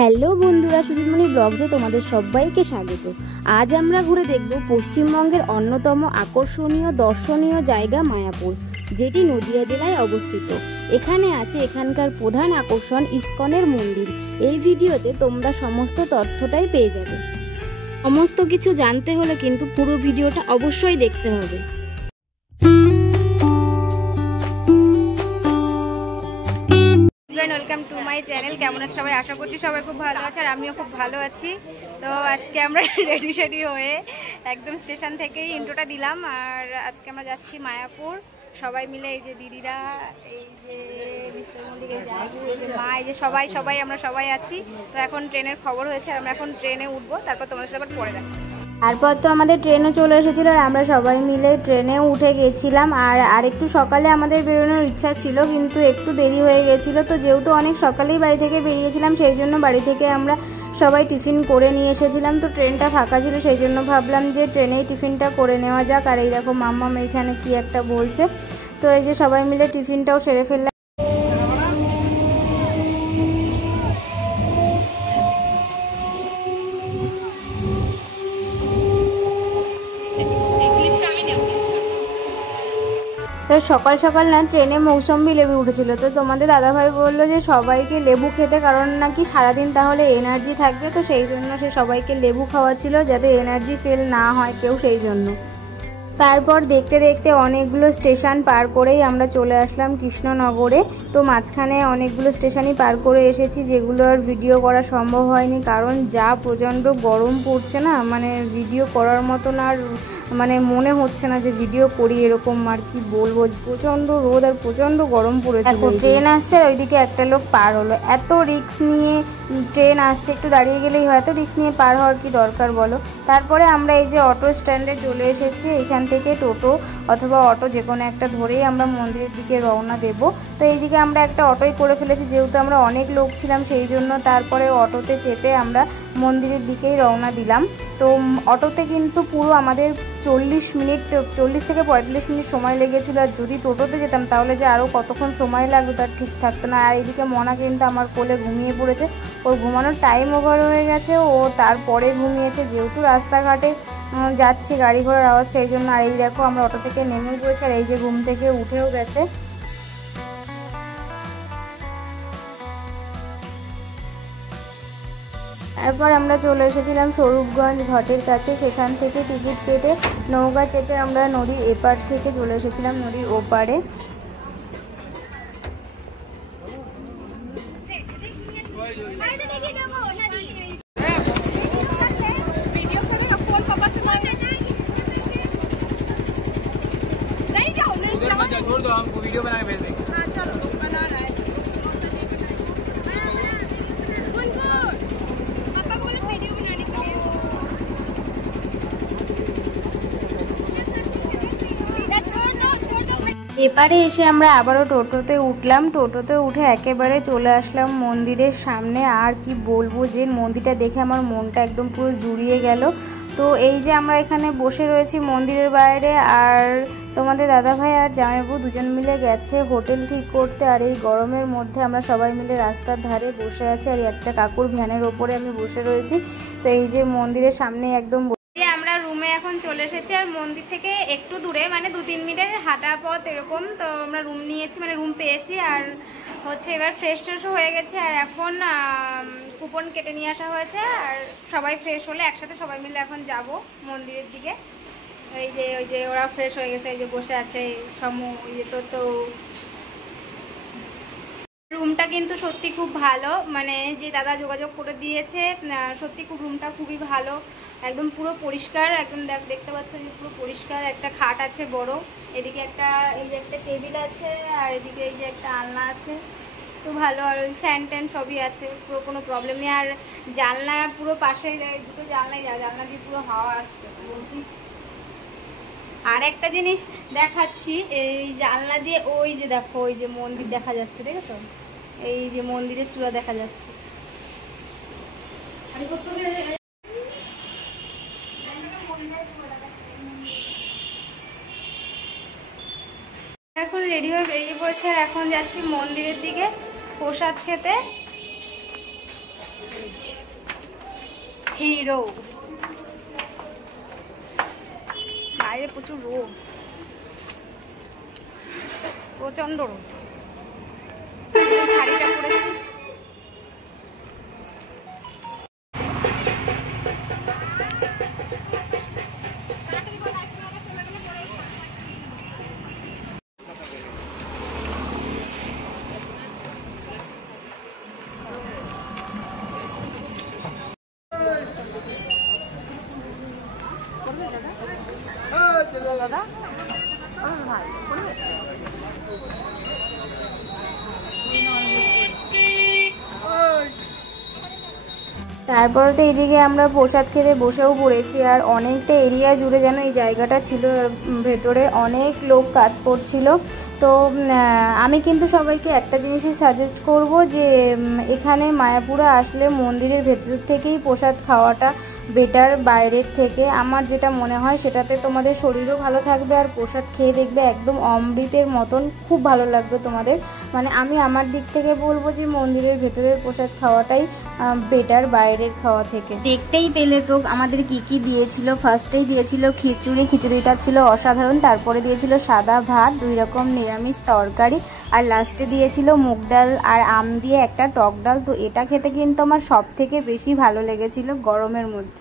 Hello বন্ধুরা, সুজিতমণি ব্লগসে তোমাদের সবাইকে স্বাগত। আজ আমরা ঘুরে দেখব পশ্চিমবঙ্গের অন্যতম আকর্ষণীয় দর্শনীয় জায়গা মায়াপুর, যেটি নদিয়া জেলায় অবস্থিত। এখানে আছে এখানকার প্রধান আকর্ষণ ইস্কনের মন্দির। এই ভিডিওতে তোমরা সমস্ত তথ্যটাই পেয়ে যাবে। সমস্ত কিছু জানতে হলে কিন্তু পুরো ভিডিওটা অবশ্যই দেখতে হবে। Welcome to my channel. কেমন আছে সবাই? আশা করছি সবাই খুব ভালো আছে, আর আমিও খুব ভালো আছি। তো আজকে আমরা রেডি হয়ে একদম স্টেশন থেকেই ইন্ট্রোটা দিলাম, আর আজকে আমরা যাচ্ছি মায়াপুর। সবাই মিলে, এই যে দিদিরা, এই যে মিস্টার মল্লিক, এই যে আইজু, এই যে মা, এই যে সবাই আমরা সবাই আছি। তো এখন ট্রেনের খবর হয়েছে, আর আমরা এখন ট্রেনে উঠবো, তারপর তোমাদের সাথে আবার পরে যাবো। তারপর তো আমাদের ট্রেনও চলে এসেছিলো, আর আমরা সবাই মিলে ট্রেনেও উঠে গেছিলাম। আর একটু সকালে আমাদের বেরোনোর ইচ্ছা ছিল, কিন্তু একটু দেরি হয়ে গেছিলো। তো যেহেতু অনেক সকালেই বাড়ি থেকে বেরিয়েছিলাম, সেই জন্য বাড়ি থেকে আমরা সবাই টিফিন করে নিয়ে এসেছিলাম। তো ট্রেনটা ফাঁকা ছিল, সেই জন্য ভাবলাম যে ট্রেনেই টিফিনটা করে নেওয়া যাক। আর এই দেখো মাম্মাম এইখানে কি একটা বলছে। তো এই যে সবাই মিলে টিফিনটাও সেরে ফেললাম। তো সকাল সকাল না ট্রেনে মৌসম্বি লেবু উঠেছিল। তো তোমাদের দাদাভাই বললো যে সবাইকে লেবু খেতে, কারণ নাকি সারাদিন তাহলে এনার্জি থাকবে। তো সেই জন্য সে সবাইকে লেবু খাওয়াচ্ছিল, যাতে এনার্জি ফেল না হয় কেউ, সেই জন্য। তারপর দেখতে দেখতে অনেকগুলো স্টেশন পার করেই আমরা চলে আসলাম কৃষ্ণনগরে। তো মাঝখানে অনেকগুলো স্টেশনই পার করে এসেছি, যেগুলো আর ভিডিও করা সম্ভব হয়নি, কারণ যা প্রচণ্ড গরম পড়ছে না, মানে ভিডিও করার মতন আর মানে মনে হচ্ছে না যে ভিডিও করি এরকম। আর কি বলবো, প্রচণ্ড রোদ আর প্রচণ্ড গরম পড়েছে। ট্রেন আসছে, আর ওইদিকে একটা লোক পার হলো। এত রিস্ক নিয়ে ট্রেন আসছে, একটু দাঁড়িয়ে গেলেই হয়, এত রিস্ক নিয়ে পার হওয়ার কি দরকার বলো। তারপরে আমরা এই যে অটো স্ট্যান্ডে চলে এসেছি। এখান থেকে টোটো অথবা অটো যে কোনো একটা ধরেই আমরা মন্দিরের দিকে রওনা দেব। তো এইদিকে আমরা একটা অটোই করে ফেলেছি, যেহেতু আমরা অনেক লোক ছিলাম সেই জন্য। তারপরে অটোতে চেপে আমরা মন্দিরের দিকেই রওনা দিলাম। তো অটোতে কিন্তু পুরো আমাদের 40 থেকে 45 মিনিট সময় লেগেছিলো। আর যদি টোটোতে যেতাম তাহলে যে আরও কতক্ষণ সময় লাগবে তার ঠিক থাকতো না। আর এইদিকে মনা কিন্তু আমার কোলে ঘুমিয়ে পড়েছে। ওর ঘুমানোর টাইম ওভার হয়ে গেছে, ও তারপরে ঘুমিয়েছে, যেহেতু রাস্তাঘাটে যাচ্ছি গাড়ি ঘোড়ার আওয়াজ, সেই জন্য। আর এই দেখো আমরা অটো থেকে নেমে পড়েছি, আর এই যে ঘুম থেকে উঠেও গেছে। তারপর আমরা চলে এসেছিলাম স্বরূপগঞ্জ ঘাটের কাছে। সেখান থেকে টিকিট কেটে নৌকা চেপে আমরা নদীর এপার থেকে চলে এসেছিলাম নদীর ওপারে। এপারে এসে আমরা আবারও টোটোতে উঠলাম। টোটোতে উঠে একেবারে চলে আসলাম মন্দিরের সামনে। আর কি বলবো, যে মন্দিরটা দেখে আমার মনটা একদম পুরো জুড়িয়ে গেল। তো এই যে আমরা এখানে বসে রয়েছি মন্দিরের বাইরে, আর তোমাদের দাদাভাই আর জামাইবাবু দুজন মিলে গেছে হোটেল ঠিক করতে। আর এই গরমের মধ্যে আমরা সবাই মিলে রাস্তার ধারে বসে আছি, আর একটা কাকুর ভ্যানের ওপরে আমি বসে রয়েছি। তো এই যে মন্দিরের সামনে একদম আমরা রুমে এখন চলে এসেছি। আর মন্দির থেকে একটু দূরে, মানে 2-3 মিনিটের হাঁটা পথ এরকম। তো আমরা রুম নিয়েছি, মানে রুম পেয়েছি। আর হচ্ছে এবার ফ্রেশ ট্রেশও হয়ে গেছে, আর এখন কুপন কেটে নিয়ে আসা হয়েছে। আর সবাই ফ্রেশ হলে একসাথে সবাই মিলে এখন যাব মন্দিরের দিকে। ওই যে ওরা ফ্রেশ হয়ে গেছে, এই যে বসে আছে সমু, ওই যে তো রুমটা কিন্তু সত্যি খুব ভালো, মানে যে দাদা যোগাযোগ করে দিয়েছে, সত্যি খুব রুমটা খুবই ভালো, একদম পুরো পরিষ্কার। একদম দেখতে পাচ্ছ যে পুরো পরিষ্কার। একটা খাট আছে বড়, এদিকে এই যে একটা টেবিল আছে, আর এদিকে এই যে একটা আলনা আছে। তো ভালো, আর ওই ফ্যান ট্যান সবই আছে, পুরো কোনো প্রবলেম নেই। আর জানলা পুরো পাশে, দুটো জানলা দিয়ে পুরো হাওয়া আসছে। আর একটা জিনিস দেখাচ্ছি, এই জানলা দিয়ে ওই যে দেখো, ওই যে মন্দির দেখা যাচ্ছে, দেখেছো? এই যে মন্দিরের চূড়া দেখা যাচ্ছে। এখন রেডি হয়ে বেরিয়ে পড়ছে আর এখন যাচ্ছি মন্দিরের দিকে প্রসাদ খেতে। হিরো বাইরে প্রচুর রোদ, প্রচন্ড রোদ। শাড়িটা পরেছি। দাদা তারপরে তো এদিকে আমরা প্রসাদ খেতে বসেও পড়েছি আর অনেকটা এরিয়া জুড়ে যেন এই জায়গাটা ছিল, ভেতরে অনেক লোক কাজ করছিল। তো আমি কিন্তু সবাইকে একটা জিনিসই সাজেস্ট করব যে এখানে মায়াপুরে আসলে মন্দিরের ভেতর থেকেই প্রসাদ খাওয়াটা বেটার বাইরের থেকে। আমার যেটা মনে হয় সেটাতে তোমাদের শরীরও ভালো থাকবে আর প্রসাদ খেয়ে দেখবে একদম অমৃতের মতন খুব ভালো লাগবে তোমাদের। মানে আমি আমার দিক থেকে বলবো যে মন্দিরের ভেতরের প্রসাদ খাওয়াটাই বেটার বাইরের খাওয়া থেকে। দেখতেই পেলে তো আমাদের কি কি দিয়েছিল। ফার্স্টেই দিয়েছিল খিচুড়ি, খিচুড়িটা ছিল অসাধারণ। তারপরে দিয়েছিল সাদা ভাত, 2 রকম নিরামিষ তরকারি, আর লাস্টে দিয়েছিল মুগ ডাল আর আম দিয়ে একটা টক ডাল। তো এটা খেতে কিন্তু আমার সব থেকে বেশি ভালো লেগেছিল গরমের মধ্যে।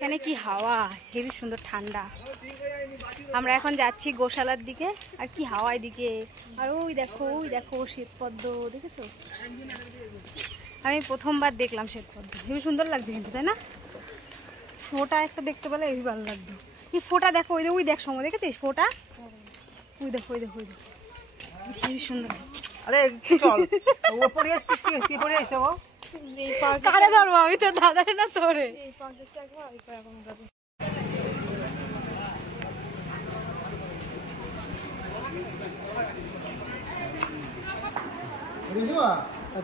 এখানে কি হাওয়া, হেবি সুন্দর ঠান্ডা। আমরা এখন যাচ্ছি গোশালার দিকে, আর কি হাওয়া এদিকে। আর ওই দেখো শ্বেতপদ্ম দেখেছো? আমি প্রথমবার দেখলাম শ্বেতপদ্ম, হেবি সুন্দর লাগছে কিন্তু, তাই না? ফোঁটা একটা দেখতে পেলে হেবি ভালো লাগবে। কি ফোঁটা দেখো, ওই দেখ সময় দেখেছিস ফোঁটা? ওই দেখো হেবি সুন্দর। আরে চল ও পড়ে আসছিস, কি পড়ে আসছে ও? কারে ধরবো আমি তো, দাদারে না তোরে।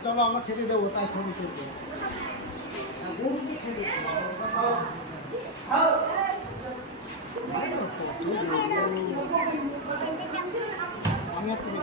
চলো আমরা খেতে দেবো, তাই ছবি খেতে। আমি আর তুমি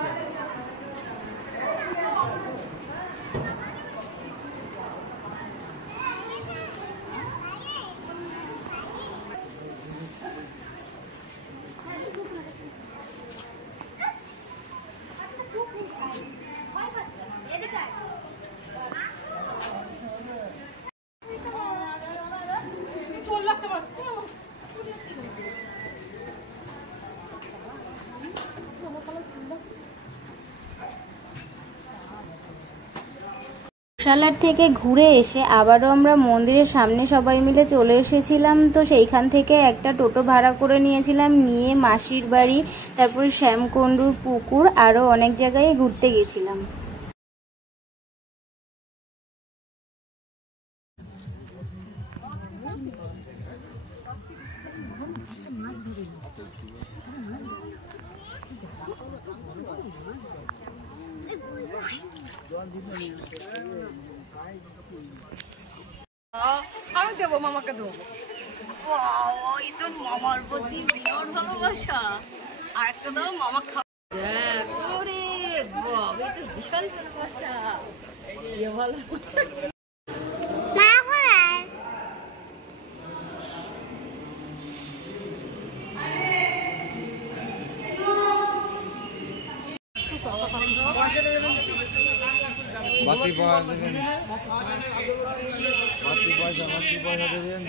গোশালার থেকে ঘুরে এসে আবারও আমরা মন্দিরের সামনে সবাই মিলে চলে এসেছিলাম। তো সেইখান থেকে একটা টোটো ভাড়া করে নিয়েছিলাম, নিয়ে মাসির বাড়ি, তারপরে শ্যামকুণ্ডুর পুকুর, আরও অনেক জায়গায় ঘুরতে গেছিলাম। আমি দেবো, মামাকে দেবো। ওই তো মামার প্রতি বিরাট ভালোবাসা। আর একটা দাও, মামা খাবে। বাবা, তো বিশাল ভালোবাসা। ভালোবাসা বাতি পয়সা দেবেন, বাতি পয়সা দেবেন।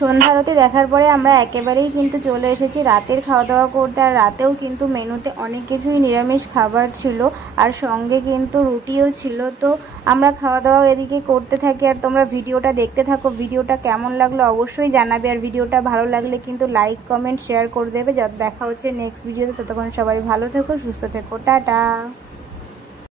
সন্ধ্যা আরতি দেখার পরে আমরা একেবারেই কিন্তু চলে এসেছি রাতের খাওয়া দাওয়া করতে। আর রাতেও কিন্তু মেনুতে অনেক কিছুই নিরামিষ খাবার ছিল, আর সঙ্গে কিন্তু রুটিও ছিল। তো আমরা খাওয়া দাওয়া এদিকে করতে থাকি, আর তোমরা ভিডিওটা দেখতে থাকো। ভিডিওটা কেমন লাগলো অবশ্যই জানাবে, আর ভিডিওটা ভালো লাগলে কিন্তু লাইক কমেন্ট শেয়ার করে দেবে। যত দেখা হচ্ছে নেক্সট ভিডিওতে, ততক্ষণ সবাই ভালো থেকো, সুস্থ থেকো, টাটা।